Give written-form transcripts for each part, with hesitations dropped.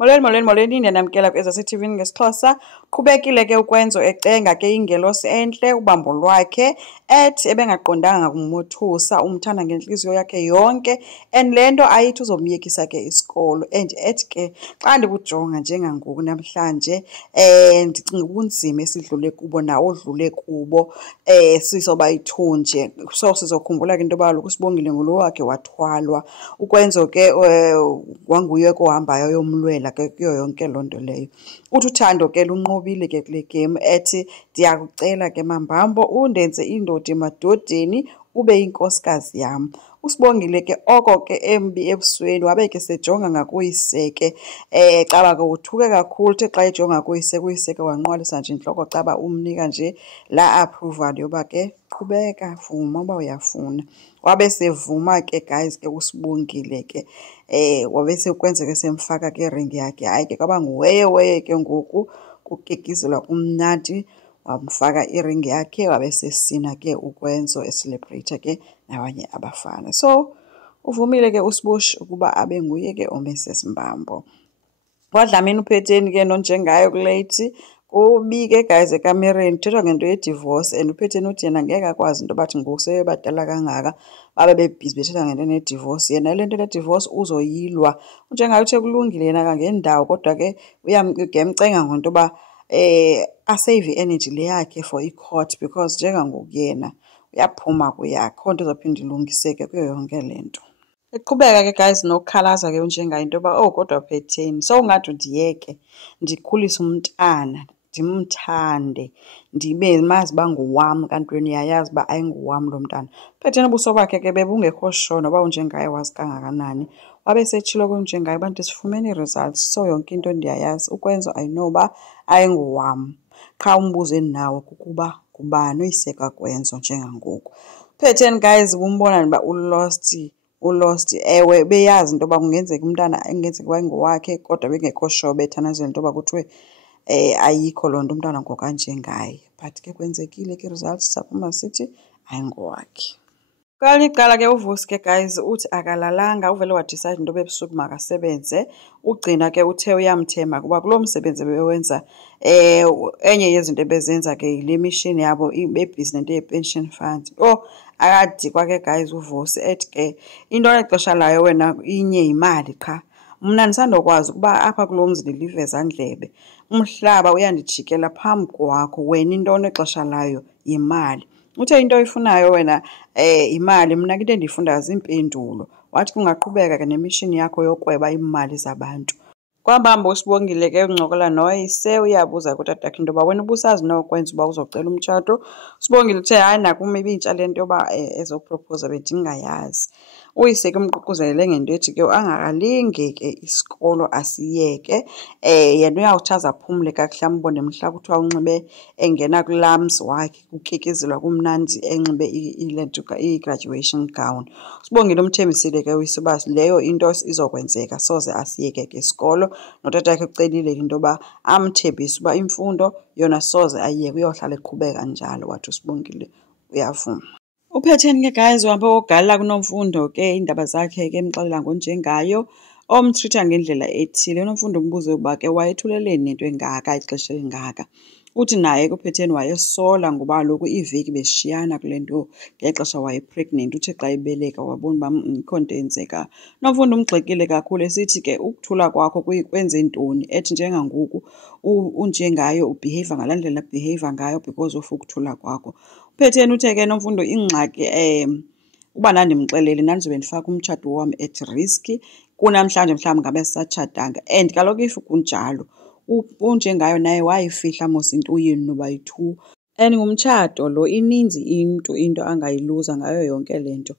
Molweni ndiyanamkela kwezaseTV-ni ngesiXhosa. Qhubekile ke ukwenzo ecenga ke ingelosi entle ubambo lwakhe ethi ebengaqondanga kumothusa umthanda ngentliziyo yakhe yonke and le nto ayithi uzomyekisa ke isikolo and ethi ke xa ndikujonga njengangoku namhlanje ndicinga ubunzima esidlule kubo nawo odlule kubo sizoba ithunje. So sizokhumbula ke into yoba kaloku uSibongile ngulo wakhe wathwalwa ukwenzo ke wanguye kohambayo yomlwela ke kuyo yonke loo nto leyo. Uthi uthando ke lunqobile ke kule game ethi ndiyakucela ke mambambo undenze indoda emadodeni ube yinkosikazi yam. uSibongile ke oko ke embi ebusweni wabe ke sejonga ngakuyise ke caba ke wothuke kakhulu the xa ejonga kuyise ke wanqwalisa nje intloko caba umnika nje la approval yoba ke qhubeka vuma uba uyafuna. Wabe sevuma ke guys ke uSibongile ke wabe sekwenzeka semfaka ke ring yakhe. Hayi ke kwaba nguweye ke ngoku kukekizelwa kumnandi wamfaka iring yakhe wabe sesina ke ukwenzo celebrate ke nabanye abafana. So uvumile ke uSibush ukuba abe nguye ke oMrs Mbambo. KwaDlamini uPhetheni ke nonjengayo kulate kubi ke guys ekamereni kuthethwa ngento ye-divorce and uPhetheni uthi yena ngeke akwazi into bathi ngoku sebebadala kangaka babe bebhizi bethetha ngento ne-divorce. Yena le nto le-divorce uzoyilwa. Unjengayo uthe kulungile yena kangendawo kodwa ke uyamcenga ngento yoba asave i-energy le yakhe for i-court because njengangoku yena uyaphuma kuyakhe kho nto izophinda ilungiseke kuyo yonke le nto. Eqhubeka ke guys nokukhalaza ke unjengayo into yoba kodwa Phetheni sowungathi ndiyeke ndikhulise umntana ndimthande ndibe mazi uba ngowam kanti wena uyayazi uba ayinguwam lo mntana. Phetheni ubuso bakhe ke bebungekho sure noba unjengaye wazi kangakanani. Wabe setshilo ke unjengayo uba ndisifumene ii-results so yonke into ndiyayazi ukwenzo ayinoba ayinguwam. Qha umbuzo endinawo kukuba ngubani oyiseka kwenzo njengangoku. Phetheni guys bumbona uba ulost ewe beyazi into yoba kungenzeka umntana engenzeka uba ingowakhe kodwa bengekho sure bethanazela into yoba kuthiwe ayikho loo nto umntwana ngokanjengaye. But ke kwenzekile ke results saphuma sithi ayingowakhe. Kwelinye icala ke uVusi ke guys uthi akalalanga uvele wadicide into yoba ebusuku makasebenze. Ugcina ke uthe uyamthemba kuba kulo msebenzi bewenza enye yezinto ebezenza ke yile mission yabo bebhizi nento ye-pension fund. Akadikwa ke guys uVusi ethi ke into exesha layo wena inye yimali qha. Mna ndisandokwazi ukuba apha kulo mzi ndilive ezandlebe. Umhlaba uyandijikela phambi kwakho wena into onexesha layo yimali. Uthe into oyifunayo wena imali mna ke into endiyifundayo ziimpendulo. Wathi kungaqhubeka ke nemishini yakho yokweba imali zabantu. Kwambamba uSibongile ke uncokola noyise uyabuza kutatakhe into yoba wena ubusazi nokwenza uba uzocela umtshato. uSibongile uthe hayi nakum ibintsha le nto yoba ezopropoza bendingayazi. Uyise ke umququzelele ngento ethi ke angakalingi ke isikolo asiyeke yena uyawuthi aze aphumle kakuhle ambone mhla kuthiwa unxibe engena kulaa mzi wakhe kukekezelwa kumnandi enxibe i-graduation gown. uSibongile umthembisile ke uyise uba leyo into izokwenzeka soze asiyeke ke isikolo notatakhe ucelile into yoba amthembise uba imfundo yona soze ayiyeke uyohlala eqhubeka njalo. Wathi uSibongile uyavuma. uPhetheni ke guys uhambe wogalela kuNomfundo ke iindaba zakhe ke emxelela ngonjengayo omtreata ngendlela ethile. uNomfundo umbuze uba ke wayethuleleni nento engaka ixesha elingaka. Uthi naye ke uPhetheni wayesola ngoba kaloku iiveki beshiyana kule nto ngexesha wayepregnant. Uthi xa ebeleka wabona uba ikho nto eyenzekayo. uNomfundo umgxekile kakhulu esithi ke ukuthula kwakho kwenze ntoni ethi njengangoku unjengayo ubehave ngalaa ndlela behave ngayo because of ukuthula kwakho. uPhetheni uthe ke Nomfundo ingxaki uba ndandimxelele ndandizobe ndifaka umtshato wam at risk kunamhlanje mhlawumbi ngabe sisatshatanga and kaloku if kunjalo unjengayo naye wayifihla mos into yenu nobayi-2 and ngumtshato lo ininzi into angayiluza ngayo yonke le nto.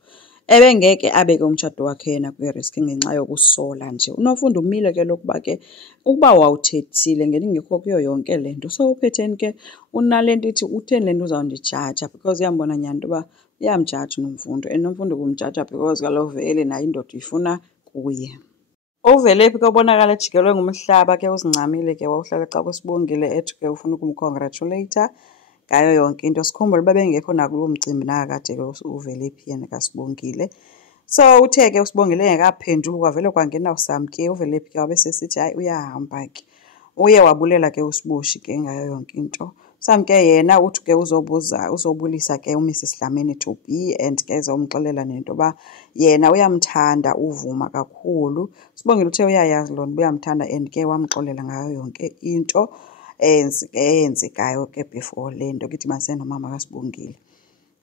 Ebengeke abeke umtshato wakhe yena kwi-risk ngenxa yokusola nje. uNomfundo umile ke lokuba ke ukuba wawuthethile ngelingekho kuyo yonke le nto. So uPhetheni ke unale nto ithi utheni le nto uzawundijaja because uyambona nyani into yoba uyamjaja uNomfundo and uNomfundo kumjaja because kaloku vele nayo indoda uyifuna kuye. Uvele phi ke ubonakala ejikelwe ngumhlaba ke uzincamile ke wawuhlala xa kuSibongile ethi ke ufuna ukumcongratulata ngayo yonke into. Sikhumbule uba bengekho nakuloo mcimbi nakade ke uvele phi yena kaSibongile. So uthe ke uSibongile engekaphenduli kwavele kwangena uSamke uVele ke wabe sesithi hayi uyahamba ke. Uye wabulela ke uSibushi ke ngayo yonke into. USamke yena uthi ke uzobulisa ke uMrs Dlamini to be and ke ezomxelela nento ba yena uyamthanda uvuma kakhulu. Sibongile uthe uyayazi lona uyamthanda and ke wamxolela ngayo yonke into eyenzekayo ke before lento kithi masenomama kaSibongile.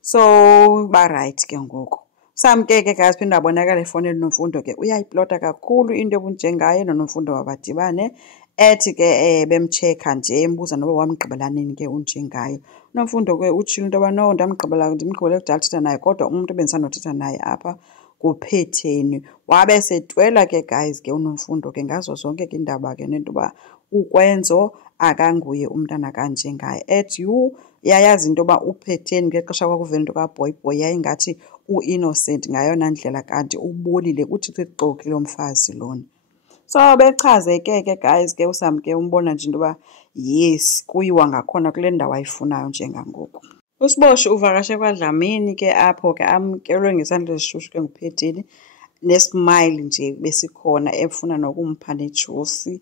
So ba right ke ngoku. Samke ke guys phinde abonakala efonini noMfundo ke uyayiplota kakhulu into ebunjengaye noMfundo wabadibane ethi ke bemcheka nje embuza noba wamgqibela nini ke unjengayo. noMfundo ke utshilo into yoba no ndimgqibele kudala uthetha naye kodwa umuntu ebendisandothetha naye apha kuphetheni. Wabe setwela ke guys ke uNomfundo ke ngazo zonke ke indaba ke nento ba uKwenzo akanguye umntana kanjengaye. At you yayazi into yoba uPhetheni ngexesha kwakuvela into kaBoyboy yayingathi u-innocent ngayona ndlela kanti ubulile uthi xixoki lo mfazi lona. So bechazeke ke guys ke uSamke umbona nje into yoba yes kuyiwa ngakhona kule ndawo ayifunayo njengangoku. uSiboshi uvakashe kwaDlamini ke apho ke amkelwe ngesandla esishushu ke nguPhetheni nesmile nje besikhona efuna nokumpha nejuice.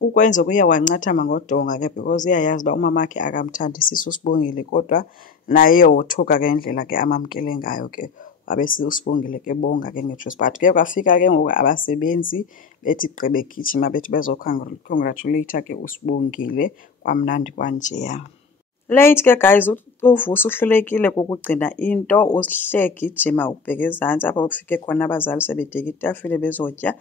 uKwenzo kuye wancathama ngodonga ke because uyayazi uba umamakhe akamthandisisi uSibongile kodwa naye wothuka ke indlela ke amamkele ngayo ke wabe uSibongile ke bonga ke ngejuice. But ke kwafika ke ngoku abasebenzi bethi gqibe gijima bethi bezocongratulate ke uSibongile kwamnandi kwanjeya. Late ke guys uVusi uhlulekile kukugcina into usihlegijima ubheke ezantsi apha ufike khona abazali sebedeka itafile bezotya.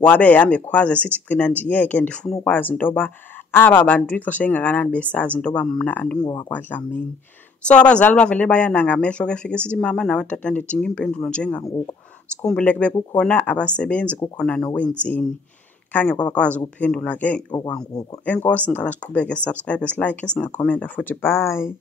Wabe ehamba ekhwaza esithi gcina ndiyeke ndifuna ukwazi into yoba aba bantu ixesha engakanani besazi into yoba mna andingowakwaDlamini. So abazali bavele bayana ngamehlo ke fika esithi mama nawe tata ndidinga impendulo njengangoku. Sikhumbule kube kukhona abasebenzi kukhona nowentsini. Khange kwakwazi ukuphendula ke okwangoku. Enkosi ngicela siqhubeke subscribe silike singakhomenta futhi bye.